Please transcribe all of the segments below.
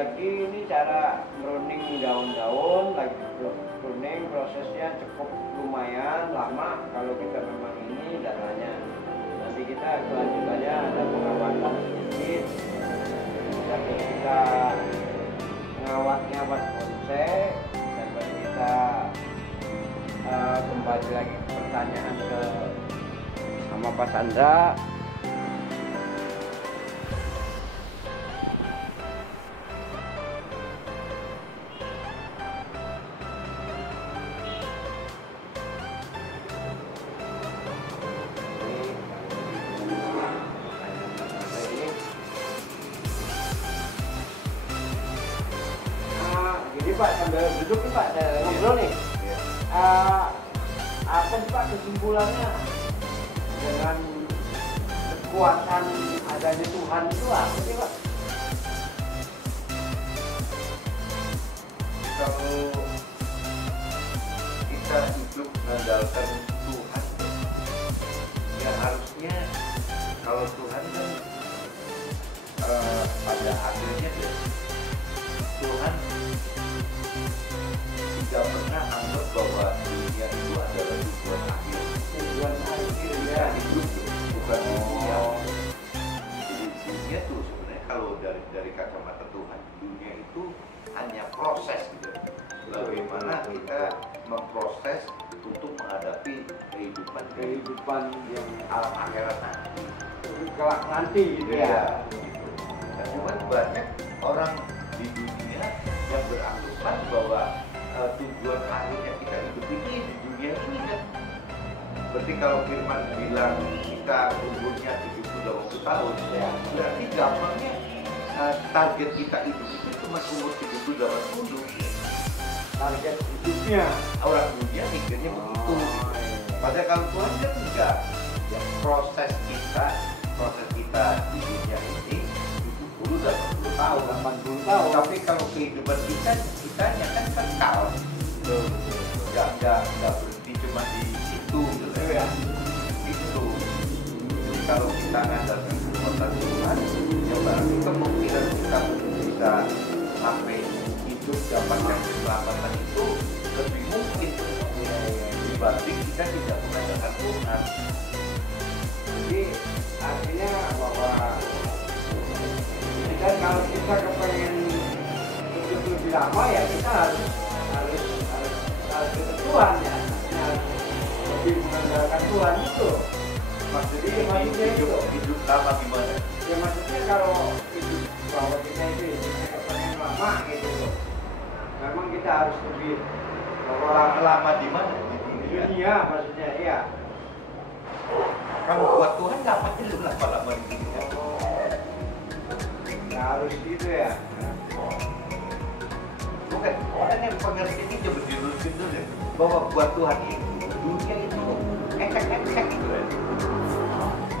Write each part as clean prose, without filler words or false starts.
lagi ini cara pruning daun-daun lagi pruning, prosesnya cukup lumayan lama kalau kita memang ini dananya. Nanti kita kelanjutannya ada pengawatan sedikit, sampai kita ngawat konsep dan baru kita kembali lagi ke pertanyaan ke sama Pak Sandra. Jadi Pak, sambil duduk nih Pak, ngobrol nih. Apa sih Pak kesimpulannya dengan kekuatan adanya Tuhan itu apa sih Pak? Kalau kita hidup mengandalkan Tuhan, ya harusnya kalau Tuhan kan pada akhirnya Tuhan tidak pernah anggap bahwa dunia itu adalah tujuan akhir. Tujuan akhir Ya hidup bukan dunia. Jadi dunia itu sebenarnya kalau dari kacamata Tuhan, dunia itu hanya proses gitu. Bagaimana kita memproses untuk menghadapi kehidupan yang alam akhirat nanti. kelak nanti gitu ya. Nah, cuman banyak orang di dunia yang beranggapan bahwa tujuan akhirnya kita hidup ini di dunia ini kan. Berarti kalau Firman bilang kita umurnya 70-80 tahun, ya berarti gampangnya target kita hidup itu cuma umur 70-80. Target hidupnya Orang dunia mikirnya begitu. Padahal kalau Tuhan kan enggak. Ya, proses kita di dunia ini 70 dan 80 tahun, 80 tahun. Tapi kalau kehidupan kitanya kan kekal. Enggak berhenti cuma di situ gitu ya. Itu. Jadi kalau kita ngandalkan kekuatan Tuhan, ya berarti kemungkinan kita bisa sampai hidup dapatkan keselamatan itu lebih mungkin dibanding kita tidak mengandalkan Tuhan. Jadi artinya bahwa dan kalau kita kepengen hidup lebih lama ya kita harus ke Tuhan ya. Harus lebih mengandalkan Tuhan itu. Maksudnya itu. Hidup lama gimana? Ya maksudnya kalau hidup bahwa kita itu kepengen lama gitu. Memang kita harus lebih bahwa Lama di mana? di dunia maksudnya iya. Kalau buat Tuhan ngapain lu lama-lama di dunia? Ya harus gitu ya. Bukan orang yang pengertian ini berdiri-diri ya, bahwa buat Tuhan itu dunia itu ekek-ekek gitu ya.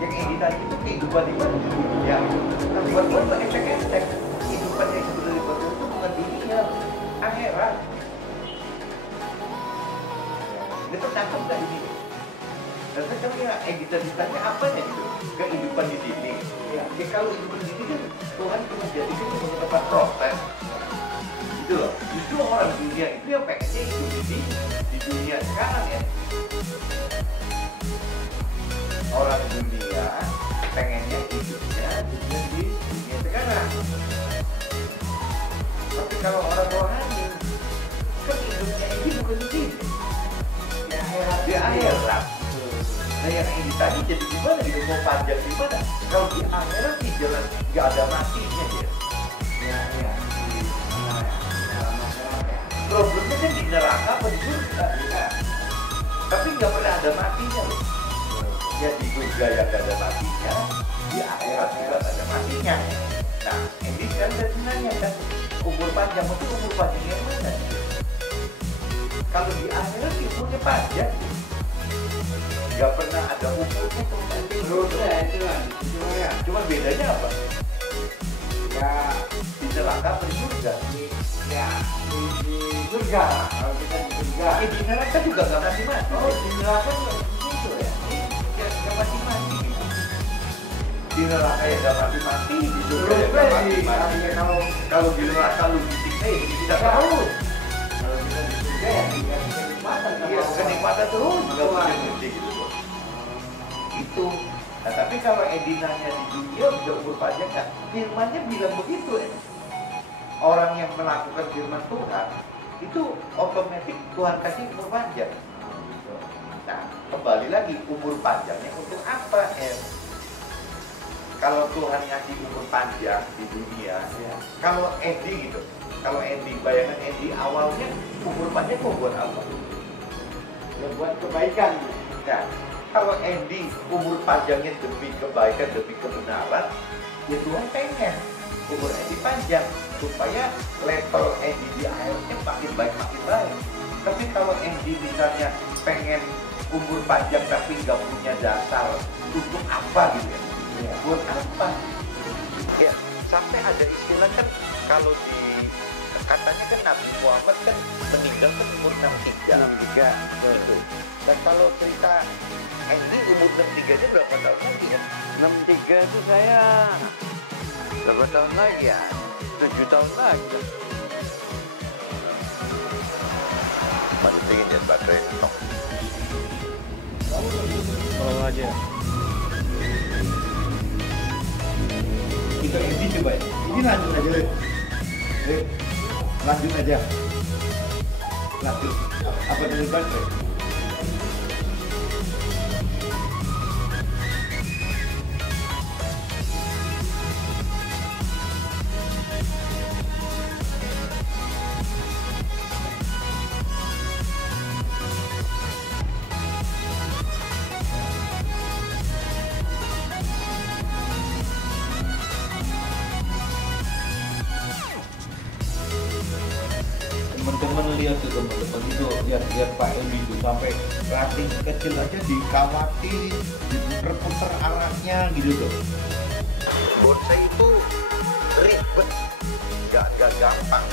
Yang editan itu kehidupan di mana? Ya, nah, buat Tuhan itu ekek-ekek. Kehidupan yang sebenarnya buat Tuhan itu bukan dunia, akhirat. Itu cakep gak ini? Dan sekarang ya editan-editannya apa ya gitu? Kehidupan di sini. Ya, kalau hidup di sini kan Tuhan cuma jadikan sebagai tempat proses. Gitu loh. Justru orang dunia itu yang pengennya hidup di dunia sekarang ya. Orang dunia pengennya hidupnya di dunia sekarang. Tapi kalau orang rohani kan hidupnya ini bukan di sini. Di akhirat. Nah yang ini tadi jadi gimana gitu, mau panjang gimana? Kalau di akhirat sih jelas nggak ada matinya dia. Ya. Problemnya kan di neraka apa di surga? Ya. Tapi nggak pernah ada matinya loh. Ya di surga yang nggak ada matinya, di akhirat juga nggak ada matinya. Nah ini kan saya nanya kan, umur panjang itu umur panjang yang mana? Kalau di akhirat umurnya panjang. Gak pernah ada umurnya tuh nanti itu kan. Cuma bedanya apa? Ya Di neraka atau di surga? ya di surga. Kalau kita di surga. Di neraka juga gak mati-mati. Oh di neraka juga begitu ya. Gak mati-mati gitu. Di neraka ya nggak mati-mati, di surga ya Belum nggak lagi, mati-mati. artinya Kalau di neraka lu disiksa ya tidak tahu. kalau kita di surga ya dikasih kenikmatan sama Iya, Allah. kenikmatan terus nggak Wah. berhenti gitu loh. Itu. Nah, tapi kalau Edinanya di dunia udah umur panjang kan, firmannya bilang begitu ya. Orang yang melakukan firman Tuhan itu otomatis Tuhan kasih umur panjang. Nah, kembali lagi umur panjangnya untuk apa, Kalau Tuhan ngasih umur panjang di dunia, Ya. kalau Edi gitu, kalau Edi, bayangan Edi awalnya umur panjang mau buat apa? Ya buat kebaikan. Nah, kalau Edi umur panjangnya demi kebaikan, demi kebenaran, ya Tuhan pengen umur Edi panjang supaya level Edi di akhirnya makin baik makin baik. Tapi kalau Edi misalnya pengen umur panjang tapi nggak punya dasar, untuk apa gitu ya? Ya. Buat apa? Ya, sampai ada istilah kan kalau di katanya kan Nabi Muhammad kan meninggal kan umur 63. 63. Gitu. Dan kalau cerita Andy umur 63 nya berapa tahun lagi ya? 63 itu saya berapa tahun lagi ya? 7 tahun lagi. Masih tinggi ya baterai tok. Tolong aja. Kita ini coba ya. Ini lanjut aja deh. Lanjut aja. Lanjut. Apa dulu baterai? Teman-teman lihat tuh teman-teman itu lihat Pak Edi itu sampai rating kecil aja dikawati diputer-puter arahnya gitu tuh. Bonsai itu ribet, gak gampang.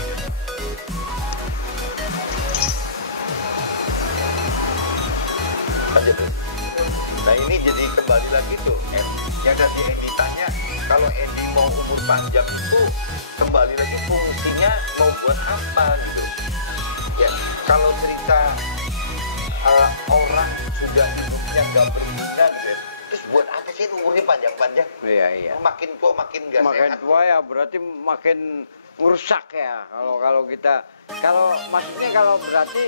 Aja tuh. Nah ini jadi kembali lagi tuh, yang tadi Andy tanya, kalau Andy mau umur panjang itu kembali lagi fungsinya mau buat apa gitu. Ya, kalau cerita orang sudah hidupnya gak berguna gitu ya, terus buat apa sih umurnya panjang-panjang? Iya, iya. Makin tua makin gak Makin sehat. tua ya berarti makin merusak ya. Kalau kita maksudnya kalau berarti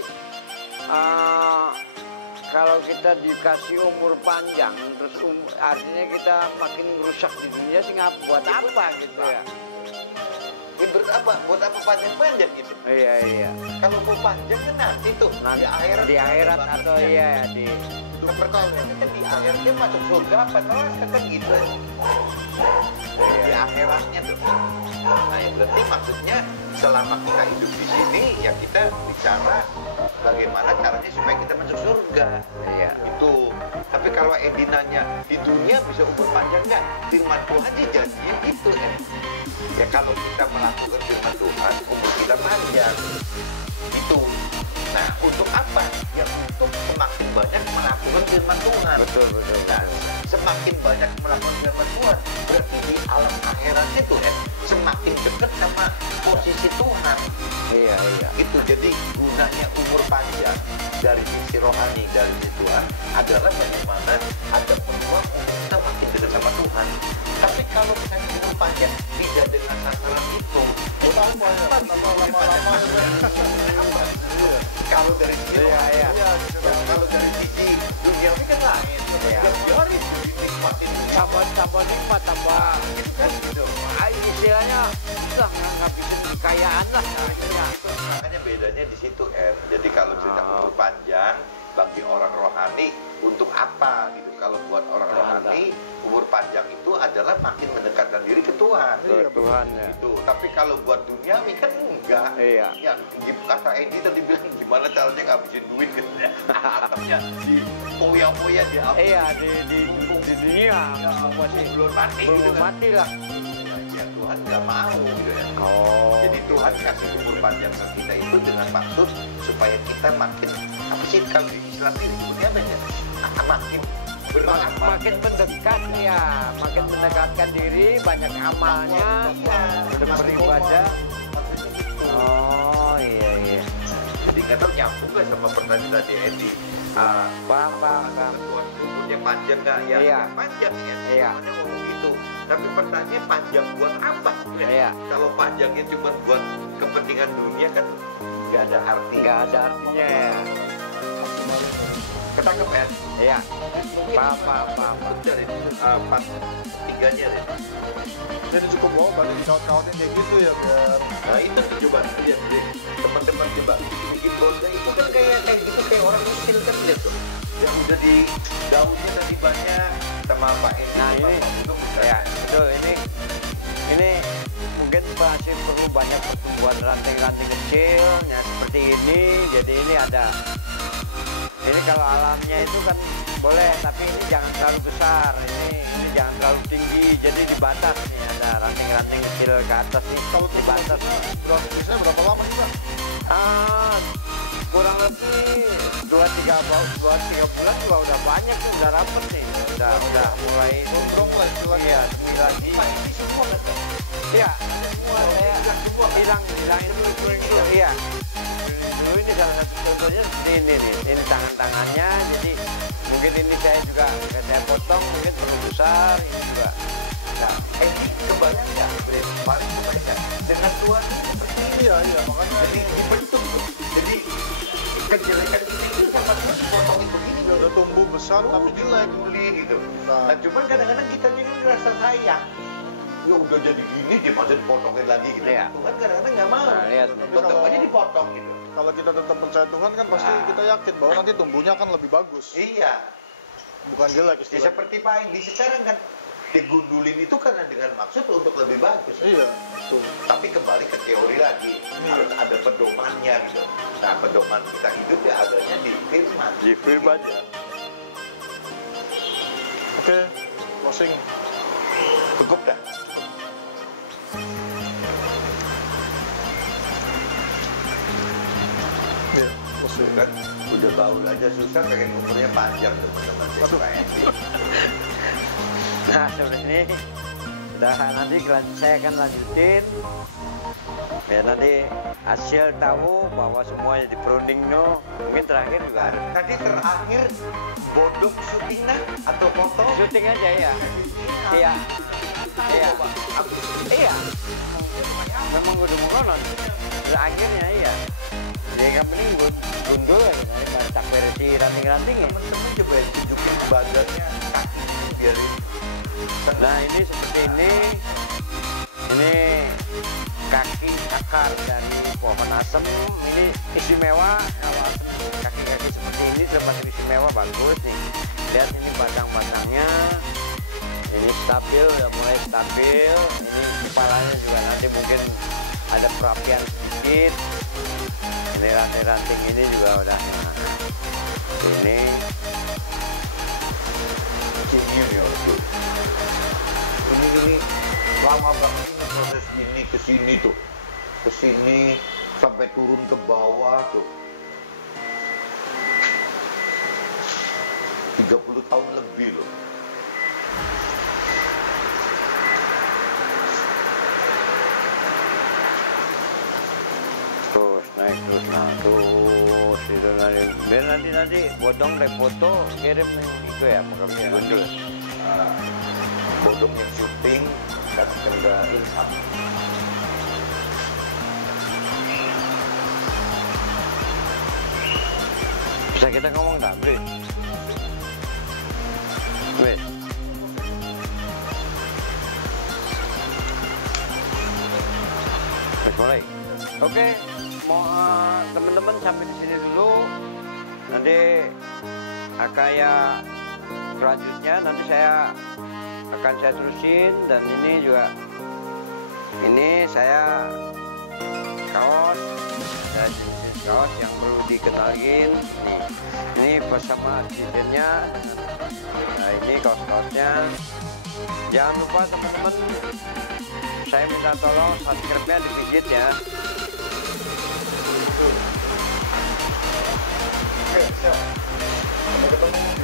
kalau kita dikasih umur panjang terus artinya kita makin rusak di dunia sih buat apa gitu ya. Ya, buat apa? Buat apa panjang-panjang gitu? Iya, iya. Kalau mau panjang kan nanti tuh Nanti di akhirat atau iya di pertanyaannya kan di akhirnya masuk surga apa neraka kan gitu. Di akhiratnya tuh. Nah, ya berarti maksudnya selama kita hidup di sini ya kita bicara bagaimana caranya supaya kita masuk surga. Iya. Itu. Tapi kalau Edi nanya di dunia bisa umur panjang nggak? Firman Tuhan dijanjiin gitu ya. Ya kalau kita melakukan firman Tuhan umur kita panjang. Itu. Nah, untuk apa? Ya untuk semakin banyak melakukan firman Tuhan. Betul. Nah, semakin banyak melakukan firman Tuhan, berarti di alam akhirat itu ya, semakin dekat sama posisi Tuhan. Iya. Itu jadi gunanya umur panjang dari sisi rohani, dari sisi Tuhan adalah bagaimana ada peluang untuk kita makin dekat sama Tuhan. Tapi kalau misalnya umur panjang tidak dengan sasaran itu, kalau dari sisi Iya. kalau dari sisi dunia ini kan lain. Iya. Ya biarin dinikmatin. Tambah nikmat tambah Itu kan gitu. istilahnya udah ngabisin kekayaan lah. Makanya bedanya di situ, Jadi kalau cerita umur panjang bagi orang rohani untuk apa gitu? Kalau buat orang rohani umur panjang itu adalah makin mendekatkan diri ke Tuhan. Ke Tuhan ya. Itu. Tapi kalau buat duniawi kan enggak. Iya. Ya, kata Edi tadi bilang gimana caranya ngabisin duit kan? Ataunya di poya-poya di apa? Iya di dunia masih belum mati. belum gitu kan? mati lah. Ya Tuhan nggak mau gitu ya. Oh. Jadi Tuhan kasih umur panjang ke kita itu dengan maksud supaya kita makin apa sih kalau di Islam ini sebutnya apa ya? Makin makin mendekat ya, makin mendekatkan diri, banyak amalnya, udah beribadah. Oh iya. Jadi nggak tahu nyambung nggak sama pertanyaan tadi Edi. Paham. Umurnya panjang nggak? Ya, Iya. panjang ya. Iya. Namanya ngomong gitu. Tapi pertanyaannya panjang buat apa? Iya. Kalau panjangnya cuma buat kepentingan dunia kan nggak ada arti. Nggak ada artinya ya. Ketangkep ya? Iya. Paham. Betul ini part 3-nya deh. Jadi cukup bawa banyak dikaut-kautin kayak gitu ya biar. Nah itu tuh coba lihat deh teman-teman coba bikin bonda itu kan kayak gitu kayak orang miskin kan lihat tuh yang udah di daunnya tadi banyak sama Pak ini. Nah ini, ya betul ini mungkin masih perlu banyak pertumbuhan ranting-ranting kecilnya seperti ini. Jadi ini ada. Ini kalau alamnya itu kan boleh, tapi ini jangan terlalu besar. Ini jangan terlalu tinggi. Jadi dibatas nih, ada ranting-ranting kecil ke atas nih. Kalau dibatas. biasanya berapa lama sih Pak? Kurang lebih 2-3 bulan juga udah banyak tuh, udah rapet nih. Udah mulai Gondrong lah istilahnya. Iya, demi lagi. Ini semua kan? Iya, semua saya hilang dulu. Iya. Dulu ini salah satu contohnya seperti ini nih. Ini tangan-tangannya, jadi mungkin ini saya potong, mungkin perlu besar ini juga. Nah, ini kebayang nggak? Paling kebayang nggak? Dengan Tuhan seperti ini. Iya makanya Jadi dibentuk tuh. Jadi kejelekan ini sama Tuhan dipotongin begini. udah tumbuh besar tapi jelek. Peduli gitu. Nah. Nah, cuman kadang-kadang kita juga ngerasa sayang. Ya udah jadi gini, dia masih dipotongin lagi gitu. Iya. Tuhan kadang-kadang nggak mau. Nah, lihat. Tetap aja dipotong gitu. Kalau kita tetap percaya Tuhan kan pasti Nah. kita yakin bahwa nanti tumbuhnya akan lebih bagus. Iya. Bukan jelek Ya, istilahnya. seperti Pak Indi sekarang kan digundulin itu karena dengan maksud untuk lebih bagus. Iya. Tuh. Tapi kembali ke teori lagi, harus ada pedomannya gitu. Nah, pedoman kita hidup ya adanya di firman. Di firman ya. Oke, closing. Cukup dah. Iya, closing. Kan udah baul aja susah, pengen umurnya panjang tuh teman-teman. Aduh. Nah, seperti ini udah nanti saya akan lanjutin biar nanti hasil tahu bahwa semuanya di pruning no. Mungkin terakhir juga ada Tadi terakhir bodong syutingnya atau foto? syuting aja ya. Iya. Memang gue udah mau nonton. Akhirnya iya. Jadi kami ini gundul ya, tak versi ranting-ranting ya. Teman-teman coba tunjukin badannya, kakinya biarin. Nah ini seperti ini kaki akar dari pohon asem. Ini istimewa. Kalau asem kaki-kaki seperti ini termasuk istimewa, bagus nih. Lihat ini batang-batangnya, ini stabil, udah mulai stabil. Ini kepalanya juga nanti mungkin ada perapian sedikit. Ini ranting-ranting ini juga udah ini. Ini lama banget ini proses ini ke sini tuh, ke sini sampai turun ke bawah tuh. 30 tahun lebih loh. Terus naik terus, nah terus itu nanti biar nanti potong deh foto kirim itu ya programnya gundul. Bodong yang syuting kan udah Ilham. Bisa kita ngomong tak, Bre? Wes. Wes mulai. Oke, mau teman-teman sampai di sini dulu. Nanti akaya selanjutnya nanti akan saya terusin, dan ini juga saya kaos, ada jenis kaos yang perlu dikenalin nih. Ini bersama desainnya. Nah ini kaos-kaosnya. Jangan lupa teman-teman, saya minta tolong subscribe-nya dipijit ya. Oke, siap. Sampai ketemu.